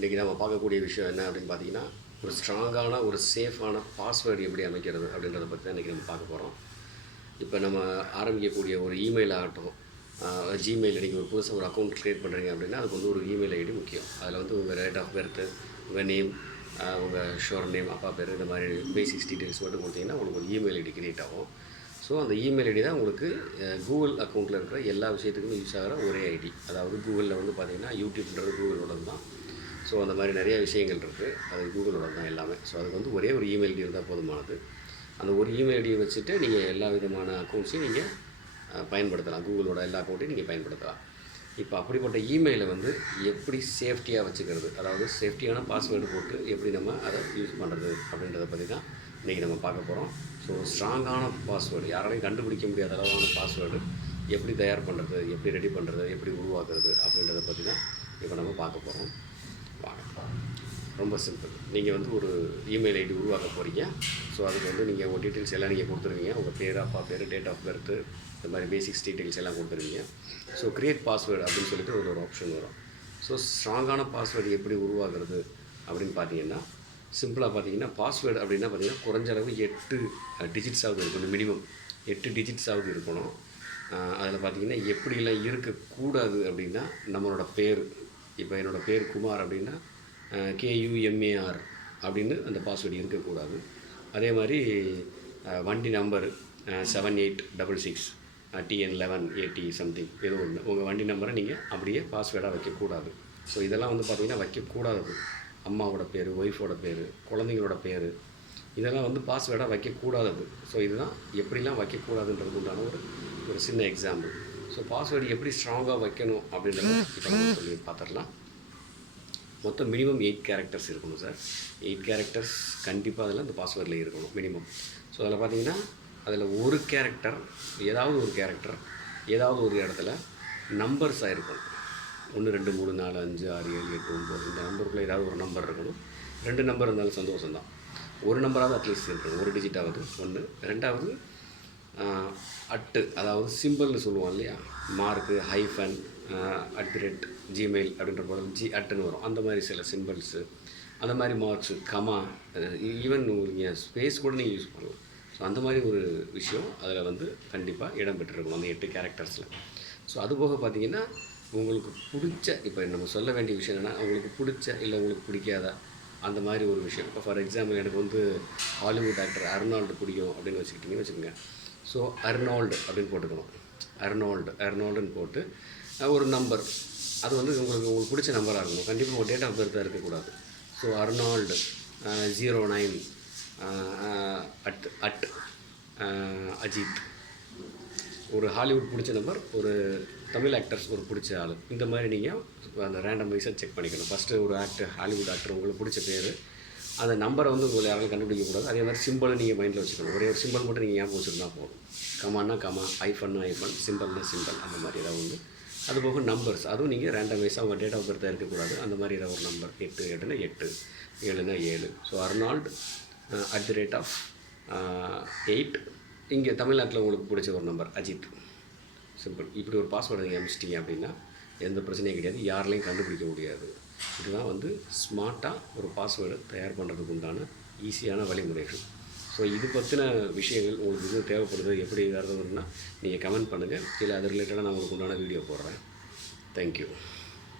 இன்றைக்கி நம்ம பார்க்கக்கூடிய விஷயம் என்ன அப்படின்னு பார்த்தீங்கன்னா, ஒரு ஸ்ட்ராங்கான ஒரு சேஃபான பாஸ்வேர்டு எப்படி அமைக்கிறது அப்படின்றத பற்றி தான் இன்றைக்கி நம்ம பார்க்க போகிறோம். இப்போ நம்ம ஆரம்பிக்கக்கூடிய ஒரு இமெயில் ஆகட்டும், ஜிமெயில் நீங்கள் ஒரு புதுசாக ஒரு அக்கௌண்ட் க்ரியேட் பண்ணுறீங்க அப்படின்னா அதுக்கு வந்து ஒரு இமெயில் ஐடி முக்கியம். அதில் வந்து உங்கள் டேட் ஆஃப் பர்த்து, உங்கள் நேம், உங்கள் ஷோர் நேம், அப்பா பேர், இந்த மாதிரி பேசிக்ஸ் டீட்டெயில்ஸ் மட்டும் கொடுத்தீங்கன்னா உங்களுக்கு ஒரு இமெயில் ஐடி க்ரியேட் ஆகும். ஸோ அந்த இமெயில் ஐடி தான் உங்களுக்கு கூகுள் அக்கௌண்ட்டில் இருக்கிற எல்லா விஷயத்துக்குமே யூஸ் ஆகிற ஒரே ஐடி. அதாவது கூகுளில் வந்து பார்த்திங்கன்னா யூடியூப்ன்றது கூகுளோட தான். ஸோ அந்த மாதிரி நிறைய விஷயங்கள் இருக்குது, அது கூகுளோட தான் எல்லாமே. ஸோ அதுக்கு வந்து ஒரே ஒரு இமெயில் ஐடி இருந்தால் போதுமானது. அந்த ஒரு இமெயில் ஐடியை வச்சுட்டு நீங்கள் எல்லா விதமான அக்கௌண்ட்ஸையும் நீங்கள் பயன்படுத்தலாம். கூகுளோட எல்லா அக்கௌண்ட்டையும் நீங்கள் பயன்படுத்தலாம். இப்போ அப்படிப்பட்ட இமெயிலை வந்து எப்படி சேஃப்டியாக வச்சுக்கிறது, அதாவது சேஃப்டியான பாஸ்வேர்டு போட்டு எப்படி நம்ம அதை யூஸ் பண்ணுறது அப்படின்றத பற்றி தான் இன்றைக்கி நம்ம பார்க்க போகிறோம். ஸோ ஸ்ட்ராங்கான பாஸ்வேர்டு, யாராலையும் கண்டுபிடிக்க முடியாத அளவான பாஸ்வேர்டு எப்படி தயார் பண்ணுறது, எப்படி ரெடி பண்ணுறது, எப்படி உருவாக்குறது அப்படின்றத பற்றி தான் இப்போ நம்ம பார்க்க போகிறோம். ரொம்ப சிம்பிள். நீங்கள் வந்து ஒரு இமெயில் ஐடி உருவாக்க போகிறீங்க. ஸோ அதுக்கு வந்து நீங்கள் உங்கள் டீட்டெயில்ஸ் எல்லாம் நீங்கள் கொடுத்துருவீங்க. உங்கள் பேர், அப்பா பேர், டேட் ஆஃப் பர்த்து, இந்த மாதிரி பேசிக்ஸ் டீட்டெயில்ஸ் எல்லாம் கொடுத்துருவீங்க. ஸோ க்ரியேட் பாஸ்வேர்டு அப்படின்னு சொல்லிட்டு ஒரு ஆப்ஷன் வரும். ஸோ ஸ்ட்ராங்கான பாஸ்வேர்டு எப்படி உருவாக்குறது அப்படின்னு பார்த்தீங்கன்னா, சிம்பிளாக பார்த்தீங்கன்னா பாஸ்வேர்டு அப்படின்னா பார்த்தீங்கன்னா குறைஞ்சளவு 8 டிஜிட்ஸாவது இருக்கணும். மினிமம் 8 டிஜிட்ஸாவது இருக்கணும். அதில் பார்த்தீங்கன்னா எப்படிலாம் இருக்கக்கூடாது அப்படின்னா, நம்மளோட பேர், இப்போ என்னோடய பேர் குமார் அப்படின்னா KUMAR அப்படின்னு அந்த பாஸ்வேர்டு இருக்கக்கூடாது. அதே மாதிரி வண்டி நம்பர் 7866 TN1180 சம்திங் ஏதோ ஒன்று, உங்கள் வண்டி நம்பரை நீங்கள் அப்படியே பாஸ்வேர்டாக வைக்கக்கூடாது. ஸோ இதெல்லாம் வந்து பார்த்திங்கன்னா வைக்கக்கூடாது. அம்மாவோட பேர், ஒய்ஃபோட பேர், குழந்தைங்களோட பேர், இதெல்லாம் வந்து பாஸ்வேர்டாக வைக்கக்கூடாது. ஸோ இதுதான் எப்படிலாம் வைக்கக்கூடாதுன்றது உண்டான ஒரு சின்ன எக்ஸாம்பிள். ஸோ பாஸ்வேர்டு எப்படி ஸ்ட்ராங்காக வைக்கணும் அப்படின்றத இப்போ நம்ம சொல்லி பார்த்துடலாம். மொத்தம் மினிமம் 8 கேரக்டர்ஸ் இருக்கணும் சார். 8 கேரக்டர்ஸ் கண்டிப்பாக அதில் அந்த பாஸ்வேர்டில் இருக்கணும் மினிமம். ஸோ அதில் பார்த்தீங்கன்னா அதில் ஒரு கேரக்டர், ஏதாவது ஒரு கேரக்டர் ஏதாவது ஒரு இடத்துல நம்பர்ஸாக இருக்கணும். 1 2 3 4 5 6 7 8 9 இந்த நம்பருக்குள்ளே ஏதாவது ஒரு நம்பர் இருக்கணும். 2 நம்பர் இருந்தாலும் சந்தோஷம்தான். ஒரு நம்பராவது அட்லீஸ்ட் இருக்கணும், ஒரு டிஜிட்டாவது ஒன்று. ரெண்டாவது அட்டு, அதாவது சிம்பிள்னு சொல்லுவோம் இல்லையா, மார்க்கு, ஹைஃபன், @gmail அப்படின்ற போது அட்டுன்னு வரும். அந்த மாதிரி சில சிம்பிள்ஸு, அந்த மாதிரி மார்க்ஸு, கமா, ஈவன் நீங்கள் ஸ்பேஸ் கூட நீங்கள் யூஸ் பண்ணலாம். ஸோ அந்த மாதிரி ஒரு விஷயம் அதில் வந்து கண்டிப்பாக இடம் பெற்றிருக்கணும் அந்த 8 கேரக்டர்ஸில். ஸோ அதுபோக பார்த்திங்கன்னா உங்களுக்கு பிடிச்ச, இப்போ நம்ம சொல்ல வேண்டிய விஷயம் என்னென்னா, உங்களுக்கு பிடிச்ச இல்லை உங்களுக்கு பிடிக்காத அந்த மாதிரி ஒரு விஷயம். இப்போ ஃபார் எக்ஸாம்பிள் எனக்கு வந்து ஹாலிவுட் ஆக்டர் அர்னால்டு பிடிக்கும் அப்படின்னு வச்சுக்கோங்க. ஸோ அர்னால்டு அப்படின்னு போட்டுக்கணும். அர்னால்டுன்னு போட்டு ஒரு நம்பர், அது வந்து உங்களுக்கு பிடிச்ச நம்பராக இருக்கணும். கண்டிப்பாக உங்கள் டேட் ஆஃப் பர்த்தாக இருக்கக்கூடாது. ஸோ அர்னால்டு 09 அஜித், ஒரு ஹாலிவுட் பிடிச்ச நம்பர், ஒரு தமிழ் ஆக்டர்ஸ் ஒரு பிடிச்ச ஆள், இந்த மாதிரி நீங்கள் அந்த ரேண்டம் வைஸாக செக் பண்ணிக்கணும். ஃபஸ்ட்டு ஒரு ஹாலிவுட் ஆக்டர் உங்களுக்கு பிடிச்ச பேர், அந்த நம்பரை வந்து உங்களை யாராலும் கண்டுபிடிக்கக்கூடாது. அதே மாதிரி சிம்பிளை நீங்கள் மைண்டில் வச்சுக்கணும். ஒரே ஒரு சிம்பிள் மட்டும் நீங்கள் ஞாபகம் வச்சுருந்தா போதும். கமானா கமா, ஐஃபன்னா ஐஃபன், சிம்பிள்னா சிம்பிள், அந்த மாதிரி ஏதாவது ஒன்று. அதுபோக நம்பர்ஸ், அதுவும் நீங்கள் ரேண்டம் வைஸாக உங்கள் டேட் ஆஃப் பர்த்தாக இருக்கக்கூடாது. அந்த மாதிரி ஏதாவது ஒரு நம்பர், 8 7னா 8, 7னா 7. ஸோ அர்னால்டு @8, இங்கே தமிழ்நாட்டில் உங்களுக்கு பிடிச்ச ஒரு நம்பர் அஜித், சிம்பிள். இப்படி ஒரு பாஸ்வேர்டு நீங்கள் அமைச்சிட்டிங்க அப்படின்னா எந்த பிரச்சனையும் கிடையாது, யாராலையும் கண்டுபிடிக்க முடியாது. இதுதான் வந்து ஸ்மார்ட்டாக ஒரு பாஸ்வேர்டு தயார் பண்ணுறதுக்கு உண்டான ஈஸியான வழிமுறைகள். ஸோ இது பற்றின விஷயங்கள் உங்களுக்கு இது தேவைப்படுது, எப்படி ஏதாவது ஒன்றுனா நீங்கள் கமெண்ட் பண்ணுங்கள். இல்லை அது ரிலேட்டடாக நான் உங்களுக்கு உண்டான வீடியோ போடுறேன். தேங்க்யூ.